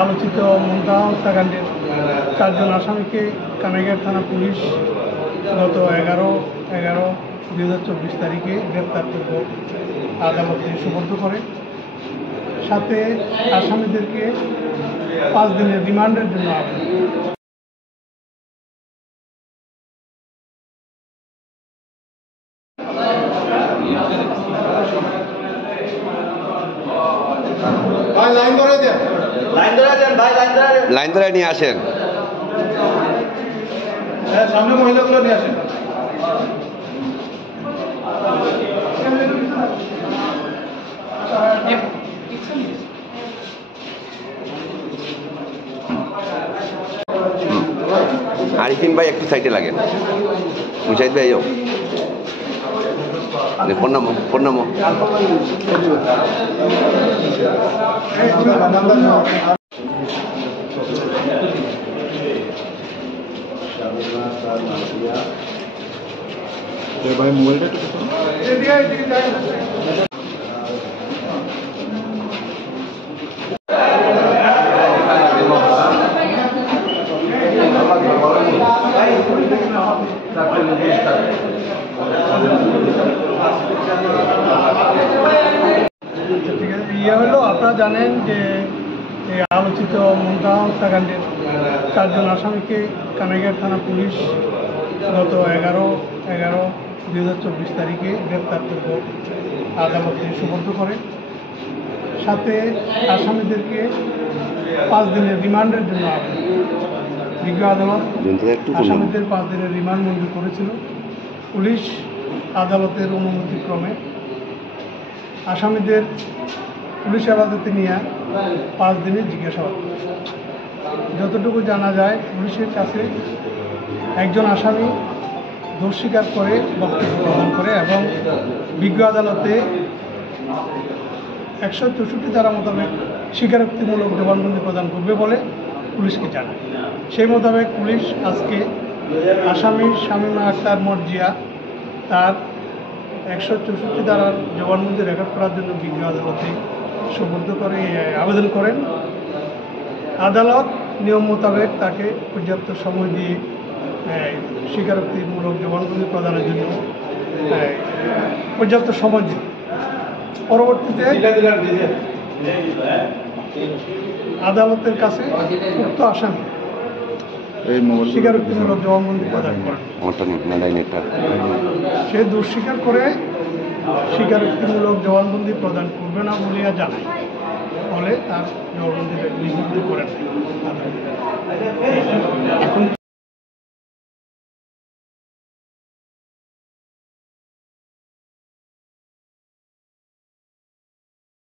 আলোচিত মুনতাহা হত্যাকাণ্ডের 4 জন আসামিকে কানাইঘাট থানা পুলিশ গত 11/11/2024 তারিখে গ্রেপ্তারপূর্বক আদালতে সোপর্দ করে। সাথে আসামিদেরকে 5 দিনের রিমান্ডের জন্য আবেদন। লাইন ধরে নিয়ে আসেন। সামনে মহিলাগুলো নিয়ে আসেন। আরিফিন ভাই একটু সাইডে লাগেন। মুজাহিদ ভাইও প্রণাম। ভাই মোবাইলটা হলো আপনারা জানেন যে এই আলোচিত মুনতাহা হত্যাকাণ্ডের 4 জন আসামিকে কানাইঘাট থানা পুলিশ গত 11/11/2024 তারিখে গ্রেপ্তারপূর্বক আদালতে সোপর্দ করে। সাথে আসামিদেরকে 5 দিনের রিমান্ডের জন্য আবেদন। বিজ্ঞ আদালত আসামিদের 5 দিনের রিমান্ড মঞ্জুর করেছিল। পুলিশ আদালতের অনুমতিক্রমে আসামিদের পুলিশ হেফাজতে নিয়ে 5 দিনের জিজ্ঞাসাবাদ। যতটুকু জানা যায়, পুলিশের কাছে একজন আসামি দোষ স্বীকার করে বক্তব্য প্রদান করে এবং বিজ্ঞ আদালতে 164 ধারা মোতাবেক স্বীকারোক্তিমূলক জবানবন্দি প্রদান করবে বলে পুলিশকে জানায়। সেই মোতাবেক পুলিশ আজকে আসামি শামীমা আক্তার মর্জিয়া তার 164 ধারার জবানবন্দি রেকর্ড করার জন্য বিজ্ঞ আদালতে সোপর্দ করে আবেদন করেন। আদালত নিয়ম মোতাবেক তাকে পর্যাপ্ত সময় দিয়ে স্বীকারোক্তিমূলক জবানবন্দি প্রদানের জন্য পর্যাপ্ত সময় দিন। পরবর্তীতে আদালতের কাছে উক্ত আসামি স্বীকারোক্তিমূলক জবানবন্দি প্রদান করেন। সে দোষ স্বীকার করে স্বীকারোক্তিমূলক জবানবন্দি প্রদান করবে না বলিয়া জানায়। ফলে তার জবানবন্দি